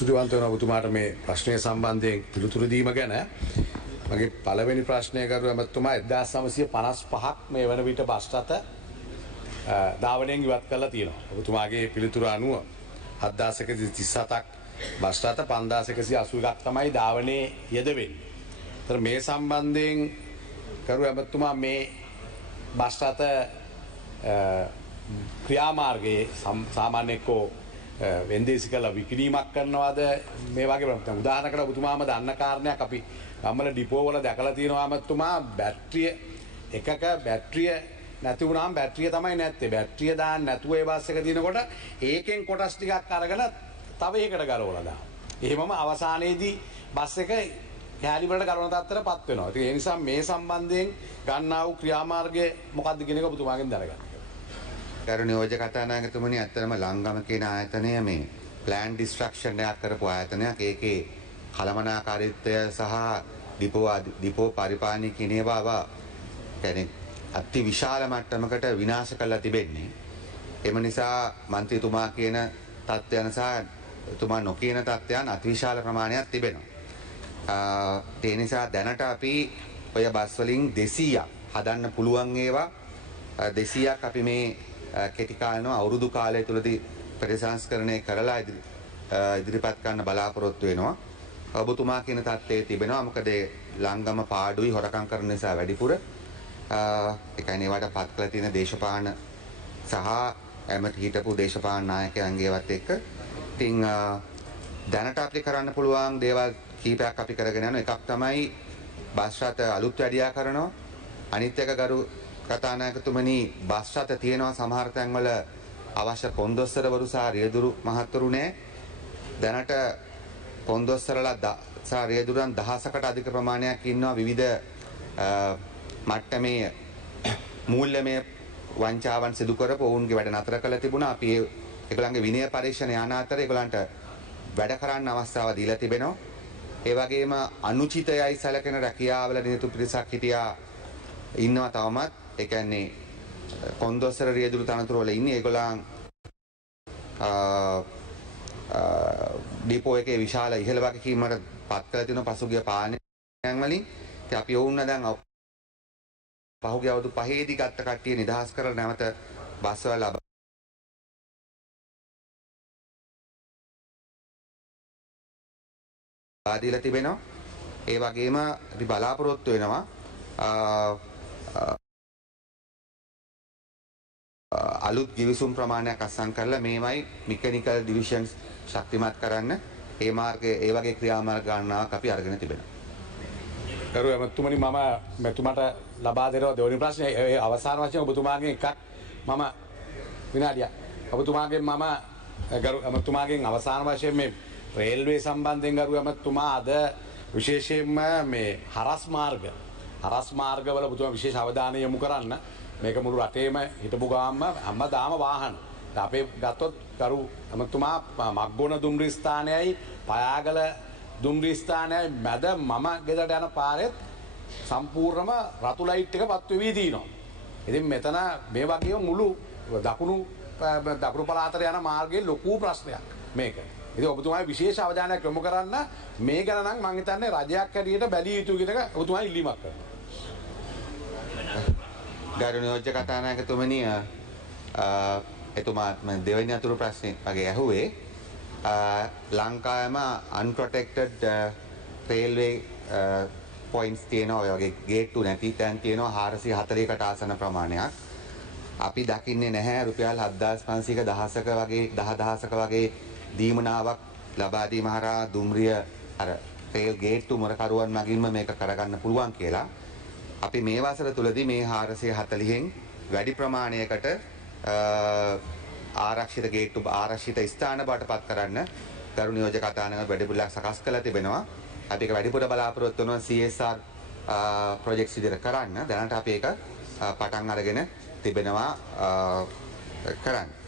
සුදුවන්ත වෙන ඔබතුමාට මේ ප්‍රශ්නය සම්බන්ධයෙන් පිළිතුරු දීම ගැන මගේ පළවෙනි ප්‍රශ්නය කරු ඇමතුමා 1955ක් මේ වන විට බස් රථ ධාවනයෙන් ඉවත් කරලා තියෙනවා. ඔබතුමාගේ පිළිතුර අනුව 7137ක් බස් රථ 5181ක් තමයි ධාවනයේ යෙදවෙන්නේ. ඒතර මේ සම්බන්ධයෙන් කරු ඇමතුමා මේ බස් රථ ක්‍රියාමාර්ගයේ සාමාන්‍යකෝ වෙන්දේසි කළා විකිණීමක් කරනවාද මේ වගේ උදාහරණයකට ඔබතුමාම දන්න කාරණයක් අපි ගම්මල ඩිපෝ වල දැකලා තියෙනවා අමතුමා බැටරිය එකක බැටරිය නැති වුණාම බැටරිය තමයි නැත්තේ බැටරිය දාන්න නැතුව ඒ බස් එක දිනකොට ඒකෙන් කොටස් ටිකක් අරගෙන තව එකකට ගලවලා දානවා. එහෙමම අවසානයේදී බස් එක කෑලි වලට ගලවන තත්ත්වයටපත් වෙනවා. ඉතින් ඒ නිසා මේ සම්බන්ධයෙන් ගන්නා වූ ක්‍රියාමාර්ගය මොකක්ද කියන එක ඔබතුමාගෙන් දැනගන්න. ගරු නියෝජ්‍ය කතානායකතුමනි ඇත්තටම ලංගම කියන ආයතනය මේ ප්ලෑන් ඩිස්ට්‍රක්ෂන් එකක් කරපු ආයතනයක්. ඒකේ කළමනාකාරීත්වය සහ ඩිපෝ පරිපාලනය කියන ඒවා කියන්නේ අති විශාල මට්ටමකට විනාශ කරලා තිබෙන්නේ. එම නිසා මන්ත්‍රීතුමා කියන තත්ත්වයන් සහ එතුමා නොකියන තත්ත්වයන් අති විශාල ප්‍රමාණයක් තිබෙනවා. ඒ නිසා දැනට අපි ඔය බස් වලින් 200ක් හදන්න පුළුවන් ඒවා 200ක් අපි මේ කෙටි කාලන අවුරුදු කාලය තුලදී ප්‍රතිසංස්කරණය කරලා ඉදිරිපත් කරන්න බලාපොරොත්තු වෙනවා. ඔබතුමා කියන තත්ත්වයේ තිබෙනවා. මොකද ලංගම පාඩුයි හොරකම් කරන නිසා වැඩිපුර ඒ කියන්නේ ඒවට පත් කළ තියෙන දේශපාලන සහ ඇමති හිටපු දේශපාලන නායකයන්ගේවත් එක්ක ඉතින් දැනට අපිට කරන්න පුළුවන් දේවල් කීපයක් අපි කරගෙන යනවා. එකක් තමයි බස් රථ අලුත් වැඩියා කරනවා. අනිත් එක ගරු කතානායකතුමනි බස් රථ තියෙනවා සමහර තැන්වල අවශ්‍ය කොන්දොස්තරවරු සහ රියදුරු මහත්වරු නැහැ. දැනට කොන්දොස්තරලා සහ රියදුරන් 1000කට අධික ප්‍රමාණයක් ඉන්නවා විවිධ මට්ටමේ මූල්‍යමය වංචාවන් සිදු කරපු ඔවුන්ගේ වැඩ නතර කළ තිබුණා. අපි ඒගොල්ලන්ගේ විනය පරීක්ෂණ යන අතර ඒගොල්ලන්ට වැඩ කරන්න අවස්ථාව දීලා තිබෙනවා. ඒ වගේම අනුචිතයයි සැලකෙන රැකියාවල නියුතු පිරිසක් හිටියා ඉන්නවා තවමත්. ඒ කියන්නේ කොන්දොස්තර රියදුරු තනතුරු වල ඉන්නේ ඒගොල්ලන් ඩිපෝ එකේ විශාල ඉහළ වගකීමකට පත් කරලා තියෙන පසුගිය පාලනයන් වලින්. ඉතින් අපි වුණ දැන් පහුගිය අවුරුදු 5 දී ගත්ත කට්ටිය නිදහස් කරලා නැවත බස් වල ආදීලා තිබෙනවා. ඒ වගේම අපි බලාපොරොත්තු වෙනවා අලුත් ගිවිසුම් ප්‍රමාණයක් අත්සන් කරලා මේවයි මෙකැනිකල් ඩිවිෂන්ස් ශක්තිමත් කරන්න ඒ මාර්ගයේ ඒ වගේ ක්‍රියාමාර්ග ගණනාවක් අපි අරගෙන තිබෙනවා. කරු එමතුමනි මම මෙතුමාට ලබා දෙනවා දෙවෙනි ප්‍රශ්නේ. ඒ අවසාන වශයෙන් ඔබතුමාගෙන් එකක් මම විනාඩියක් ඔබතුමාගෙන් මම ගරු එමතුමාගෙන් අවසාන වශයෙන් මේ රේල්වේ සම්බන්ධයෙන් ගරු එමතුමා අද විශේෂයෙන්ම මේ හරස් මාර්ගවල ඔබතුමා විශේෂ අවධානය යොමු කරන්න. මේක මුළු රටේම හිටපු ගාම හැමදාම වාහන. අපේ ගත්තොත් කරු එමතුමා මග්ගොන දුම්රිය ස්ථානයයි පයාගල දුම්රිය ස්ථානයයි මැද මම ගෙදරට යන පාරෙත් සම්පූර්ණම රතු ලයිට් එක පත් වෙවි දිනවා. ඉතින් මෙතන මේ වගේම මුළු දකුණු පළාතට යන මාර්ගයේ ලොකු ප්‍රශ්නයක් මේක. ඉතින් ඔබතුමාගේ විශේෂ අවධානයක් යොමු කරන්න මේ ගැන නම් මම හිතන්නේ රජයක් හැටියට බැලිය යුතු කියන එක ඔබතුමා ඉල්ලීමක් කරනවා. ගරු නියෝජ්‍ය කතානායකතුමනි එතුමා දෙවෙනි අතුරු ප්‍රශ්නේ වගේ ඇහුවේ ලංකාවේම unprotected railway points තියෙනවා. ඔය වගේ ගේට්ටු නැති තැන් තියෙනවා 440කට ආසන ප්‍රමාණයක්. අපි දකින්නේ නැහැ රුපියල් 7500ක 1000ක වගේ 10000ක වගේ දීමනාවක් ලබා දීම හරහා දුම්රිය අර රේල් ගේට්ටු මොරකරුවන් මගින්ම මේක කරගන්න පුළුවන් කියලා. අපි මේ වසර තුලදී මේ 440න් වැඩි ප්‍රමාණයකට ආරක්ෂිත ගේට්ටු ආරක්ෂිත ස්ථාන බවට පත් කරන්න ගරු නියෝජ්‍ය කතානායක වැඩිපුරක් සකස් කරලා තිබෙනවා. අපි ඒක වැඩිපුර බලාපොරොත්තු වෙනවා CSR ප්‍රොජෙක්ට්ස් විදිහට කරන්න. දැනට අපි ඒක පටන් අරගෙන තිබෙනවා කරන්න.